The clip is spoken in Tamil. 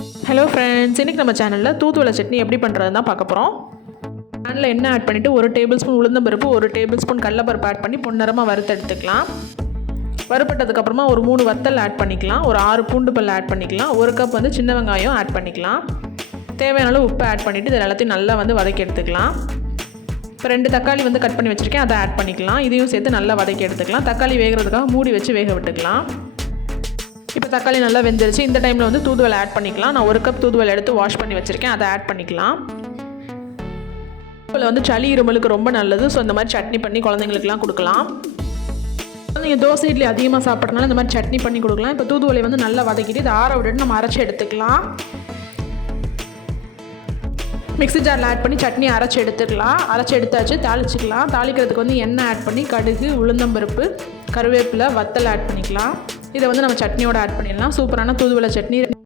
ஹலோ ஃப்ரெண்ட்ஸ், இன்றைக்கி நம்ம சேனலில் தூதுவளை சட்னி எப்படி பண்ணுறதுன்னு தான் பார்க்க போகிறோம். பேனில் எண்ணெய் ஆட் பண்ணிவிட்டு 1 டேபிள் ஸ்பூன் உளுந்தம்பருப்பு 1 டேபிள் ஸ்பூன் கடலைப்பருப்பு ஆட் பண்ணி பொன்னிறமாக வறுத்து எடுத்துக்கலாம். வறுப்பட்டதுக்கப்புறமா ஒரு 3 வத்தல் ஆட் பண்ணிக்கலாம், ஒரு 6 பூண்டு பல் ஆட் பண்ணிக்கலாம், 1 கப் வந்து சின்ன வெங்காயம் ஆட் பண்ணிக்கலாம். தேவையான அளவு உப்பு ஆட் பண்ணிவிட்டு இதை எல்லாத்தையும் நல்லா வந்து வதக்கி எடுத்துக்கலாம். இப்போ 2 தக்காளி வந்து கட் பண்ணி வச்சுருக்கேன், அதை ஆட் பண்ணிக்கலாம். இதையும் சேர்த்து நல்லா வதக்கி எடுத்துக்கலாம். தக்காளி வேகிறதுக்காக மூடி வச்சு வேக விட்டுக்கலாம். இப்போ தக்காளி நல்லா வெந்துருச்சு. இந்த டைமில் வந்து தூதுவளை ஆட் பண்ணிக்கலாம். நான் 1 கப் தூதுவளை எடுத்து வாஷ் பண்ணி வச்சுருக்கேன், அதை ஆட் பண்ணிக்கலாம். தூதுவளை வந்து சளி இருமலுக்கு ரொம்ப நல்லது. ஸோ இந்த மாதிரி சட்னி பண்ணி குழந்தைங்களுக்குலாம் கொடுக்கலாம். நீங்கள் தோசை இட்லி அதிகமாக சாப்பிட்றதுனால இந்த மாதிரி சட்னி பண்ணி கொடுக்கலாம். இப்போ தூதுவளை வந்து நல்லா வதக்கிட்டு இதை ஆற விட்டுட்டு நம்ம அரைச்சி எடுத்துக்கலாம். மிக்ஸி ஜாரில் ஆட் பண்ணி சட்னி அரைச்சி எடுத்துக்கலாம். அரைச்சி எடுத்தாச்சு, தாளிச்சிக்கலாம். தாளிக்கிறதுக்கு வந்து எண்ணெய் ஆட் பண்ணி கடுகு, உளுந்தம்பருப்பு, கருவேப்பிலை, வத்தல் ஆட் பண்ணிக்கலாம். இதை வந்து நம்ம சட்னியோட ஆட் பண்ணிடலாம். சூப்பரான தூதுவளை சட்னி